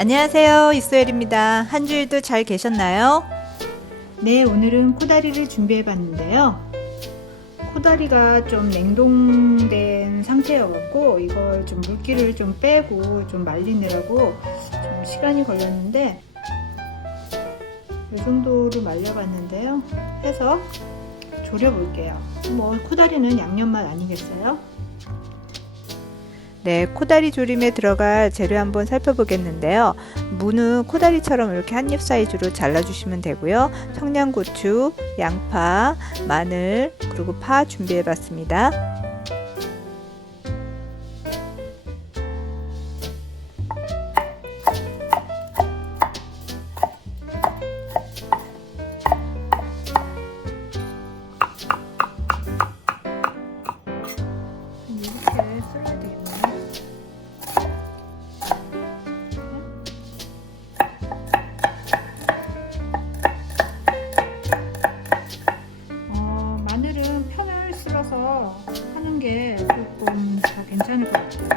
안녕하세요, 이소엘입니다. 한 주일도 잘 계셨나요? 네, 오늘은 코다리를 준비해 봤는데요. 코다리가 좀 냉동된 상태여갖고 이걸 좀 물기를 좀 빼고 좀 말리느라고 좀 시간이 걸렸는데 이 정도로 말려봤는데요. 해서 졸여볼게요. 뭐 코다리는 양념맛 아니겠어요? 네, 코다리 조림에 들어갈 재료 한번 살펴보겠는데요. 무는 코다리처럼 이렇게 한 입 사이즈로 잘라주시면 되고요. 청양고추, 양파, 마늘, 그리고 파 준비해봤습니다. 이렇게 썰어야 되겠네요. 마늘은 편을 쓸어서 하는 게 조금 다 괜찮을 것 같아요.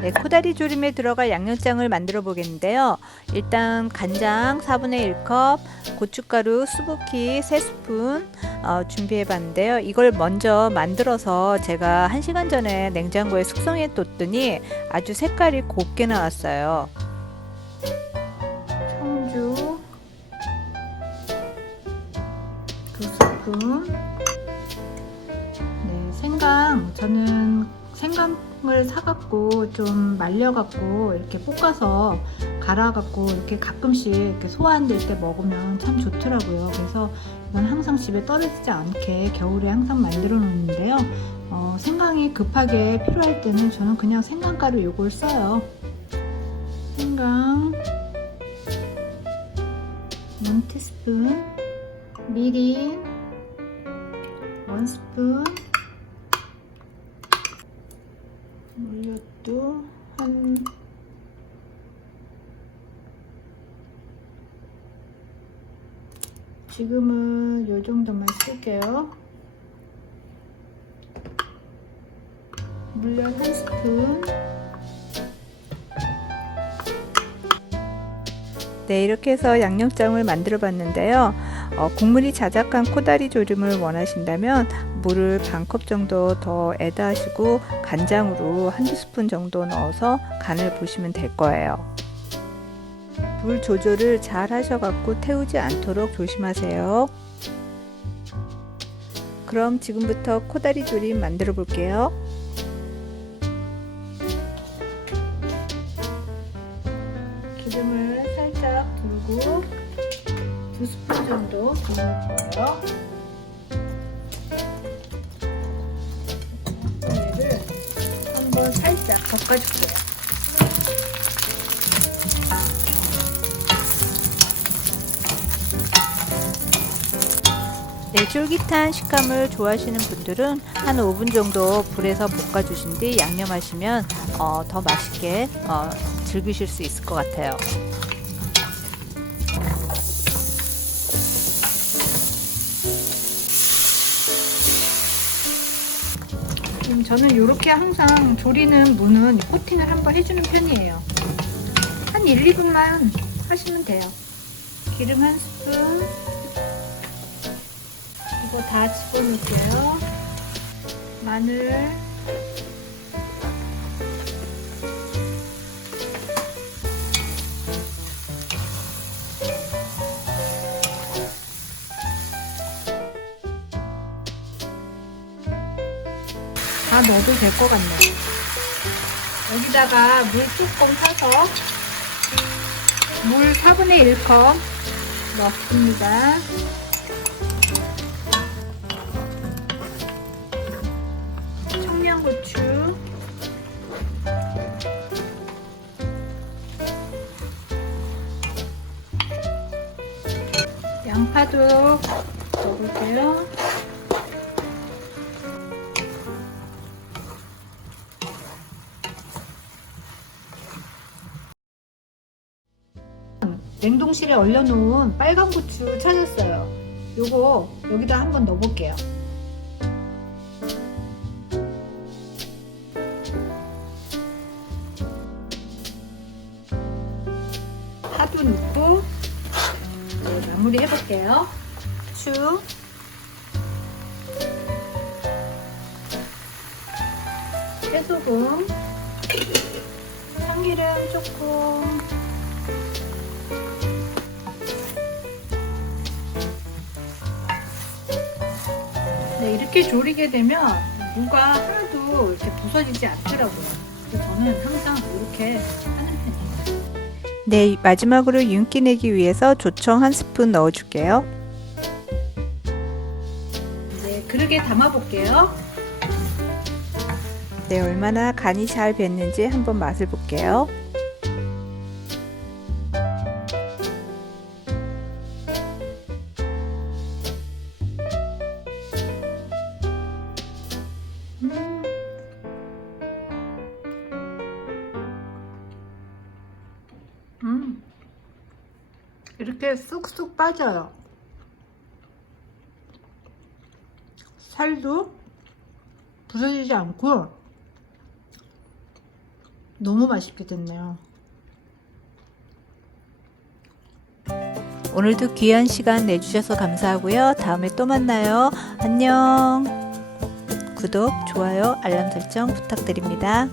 네, 코다리 조림에 들어갈 양념장을 만들어 보겠는데요. 일단 간장 4분의 1컵, 고춧가루 수북히 3스푼 준비해 봤는데요. 이걸 먼저 만들어서 제가 1시간 전에 냉장고에 숙성해 뒀더니 아주 색깔이 곱게 나왔어요. 청주 2스푼. 네, 생강. 저는 생강을 사갖고 좀 말려갖고 이렇게 볶아서 갈아갖고 이렇게 가끔씩 이렇게 소화 안 될 때 먹으면 참 좋더라고요. 그래서 이건 항상 집에 떨어지지 않게 겨울에 항상 만들어 놓는데요. 생강이 급하게 필요할 때는 저는 그냥 생강가루 요걸 써요. 생강 1티스푼, 미림 1스푼, 물엿도 지금은 요 정도만 쓸게요. 물엿 1스푼. 네, 이렇게 해서 양념장을 만들어 봤는데요. 국물이 자작한 코다리 조림을 원하신다면 물을 반컵 정도 더 애다 하시고 간장으로 1-2스푼 정도 넣어서 간을 보시면 될 거예요. 불 조절을 잘 하셔갖고 태우지 않도록 조심하세요. 그럼 지금부터 코다리 조림 만들어 볼게요. 기름을 살짝 두르고 2스푼 정도 두를 거예요. 얘를 한번 살짝 볶아줄게요. 네, 쫄깃한 식감을 좋아하시는 분들은 한 5분 정도 불에서 볶아주신 뒤 양념하시면 더 맛있게 즐기실 수 있을 것 같아요. 저는 이렇게 항상 조리는 무는 코팅을 한번 해주는 편이에요. 한 1, 2분만 하시면 돼요. 기름 1스푼. 이거 다 집어넣을게요. 마늘, 다 넣어도 될 것 같네요. 여기다가 물 조금 타서 물 4분의 1컵 넣습니다. 청양고추, 양파도 넣어볼게요. 냉동실에 얼려놓은 빨간 고추 찾았어요. 요거 여기다 한번 넣어볼게요. 후추도 넣고 네, 마무리 해볼게요. 후추, 깨소금, 참기름 조금, 네, 이렇게 졸이게 되면 무가 하나도 이렇게 부서지지 않더라고요. 그래서 저는 항상 이렇게 하는 편이에요. 네, 마지막으로 윤기 내기 위해서 조청 한 스푼 넣어줄게요. 이제 그릇에 담아 볼게요. 네, 얼마나 간이 잘 뱄는지 한번 맛을 볼게요. 이렇게 쑥쑥 빠져요. 살도 부서지지 않고 너무 맛있게 됐네요. 오늘도 귀한 시간 내주셔서 감사하고요. 다음에 또 만나요. 안녕. 구독, 좋아요, 알람 설정 부탁드립니다.